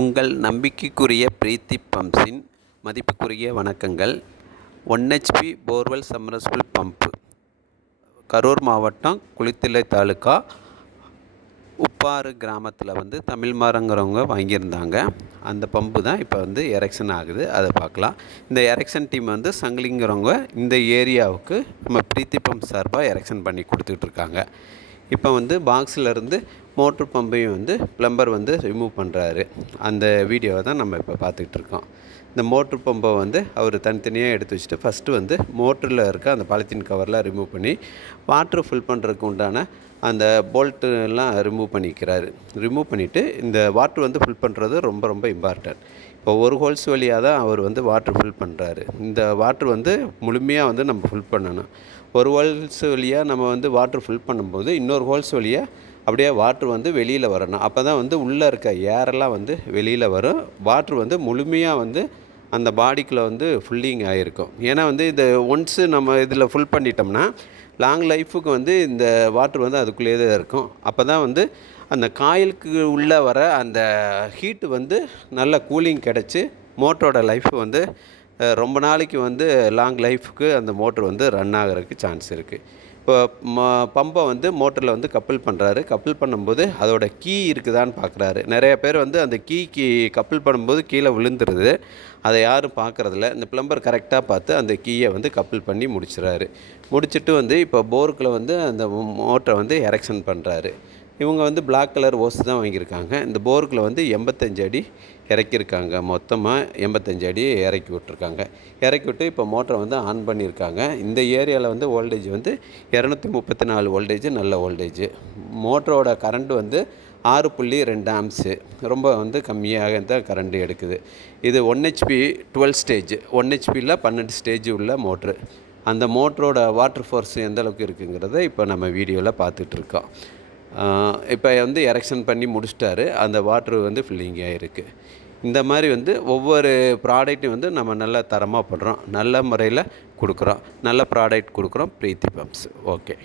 உங்கள் நம்பிக்கைக்குரிய பிரீத்தி பம்ப்ஸின் மதிப்புக்குரிய வணக்கங்கள். 1 HP borewell submersible pump, Karur மாவட்டம் குளித்தலை தாலுக்கா உப்பாறு கிராமத்தில் தமிழ்மாரங்கிறவங்க வாங்கியிருந்தாங்க. அந்த பம்பு தான் இப்போ எரெக்ஷன் ஆகுது. அதை பார்க்கலாம். இந்த எரெக்ஷன் டீம் சங்கிலிங்கிறவங்க இந்த ஏரியாவுக்கு நம்ம பிரீத்தி பம்ப் சார்பாக எரெக்ஷன் பண்ணி கொடுத்துட்ருக்காங்க. இப்போ பாக்ஸிலேருந்து மோட்ரு பம்பையும் ப்ளம்பர் ரிமூவ் பண்ணுறாரு. அந்த வீடியோவை தான் நம்ம இப்போ பார்த்துட்ருக்கோம். இந்த மோட்ரு பம்பை அவர் தனித்தனியாக எடுத்து வச்சுட்டு ஃபஸ்ட்டு மோட்டரில் இருக்க அந்த பாலித்தீன் கவர்லாம் ரிமூவ் பண்ணி வாட்ரு ஃபில் பண்ணுறதுக்கு உண்டான அந்த போல்ட்டுலாம் ரிமூவ் பண்ணிக்கிறாரு. ரிமூவ் பண்ணிவிட்டு இந்த வாட்ரு ஃபில் பண்ணுறது ரொம்ப ரொம்ப இம்பார்ட்டன்ட். இப்போ ஒரு ஹோல்ஸ் வழியாக தான் அவர் வாட்ரு ஃபில் பண்ணுறாரு. இந்த வாட்ரு முழுமையாக நம்ம ஃபில் பண்ணணும். ஒரு ஹோல்ஸ் வழியாக நம்ம வாட்ரு ஃபில் பண்ணும்போது இன்னொரு ஹோல்ஸ் வழியாக அப்படியே வாட்ரு வெளியில் வரணும். அப்போ தான் உள்ளே இருக்க ஏரெல்லாம் வெளியில் வரும். வாட்ரு முழுமையாக அந்த பாடிக்குள்ளே ஃபுல்லிங் ஆகிருக்கும். ஏன்னா இது ஒன்ஸு நம்ம இதில் ஃபுல் பண்ணிட்டோம்னா லாங் லைஃபுக்கு இந்த வாட்ரு அதுக்குள்ளேயே தான் இருக்கும். அப்போ தான் அந்த காயிலுக்கு உள்ளே வர அந்த ஹீட்டு நல்ல கூலிங் கிடச்சி மோட்டரோட லைஃப் ரொம்ப நாளைக்கு லாங் லைஃபுக்கு அந்த மோட்ரு ரன் ஆகிறதுக்கு சான்ஸ் இருக்குது. இப்போ பம்பை மோட்டரில் கப்பிள் பண்ணுறாரு. கப்பிள் பண்ணும்போது அதோட கீ இருக்குதான்னு பார்க்குறாரு. நிறைய பேர் அந்த கீ கப்பிள் பண்ணும்போது கீழே விழுந்துருது. அதை யாரும் பார்க்குறதில்ல. இந்த ப்ளம்பர் கரெக்டாக பார்த்து அந்த கீயை கப்பிள் பண்ணி முடிச்சிடறாரு. முடிச்சுட்டு இப்போ போருக்குள்ளே அந்த மோட்டரை எரெக்ஷன் பண்ணுறாரு. இவங்க பிளாக் கலர் ஓஸ் தான் வாங்கியிருக்காங்க. இந்த போருக்குள்ளே 85 அடி இறக்கியிருக்காங்க. மொத்தமாக 85 அடி இறக்கி விட்ருக்காங்க. இறக்கி விட்டு இப்போ மோட்டரை ஆன் பண்ணியிருக்காங்க. இந்த ஏரியாவில் வோல்டேஜ் 234 வோல்டேஜ், நல்ல வோல்டேஜ். மோட்டரோட கரண்ட்டு 6.2 ஆம்ஸு, ரொம்ப கம்மியாக தான் கரண்ட்டு எடுக்குது. இது 1 HP 12 ஸ்டேஜ், 1 HPயில் 12 ஸ்டேஜ் உள்ள மோட்ரு. அந்த மோட்டரோட வாட்டர் ஃபோர்ஸ் எந்த அளவுக்கு இருக்குங்கிறத இப்போ நம்ம வீடியோவில் பார்த்துட்ருக்கோம். இப்போ எரெக்ஷன் பண்ணி முடிச்சிட்டாரு. அந்த வாட்ரு ஃபில்லிங் ஆகிருக்கு. இந்த மாதிரி ஒவ்வொரு ப்ராடக்ட்டையும் நம்ம நல்ல தரமாக பண்ணுறோம், நல்ல முறையில் கொடுக்குறோம், நல்ல ப்ராடக்ட் கொடுக்குறோம். பிரீத்தி பம்ப்ஸ். ஓகே.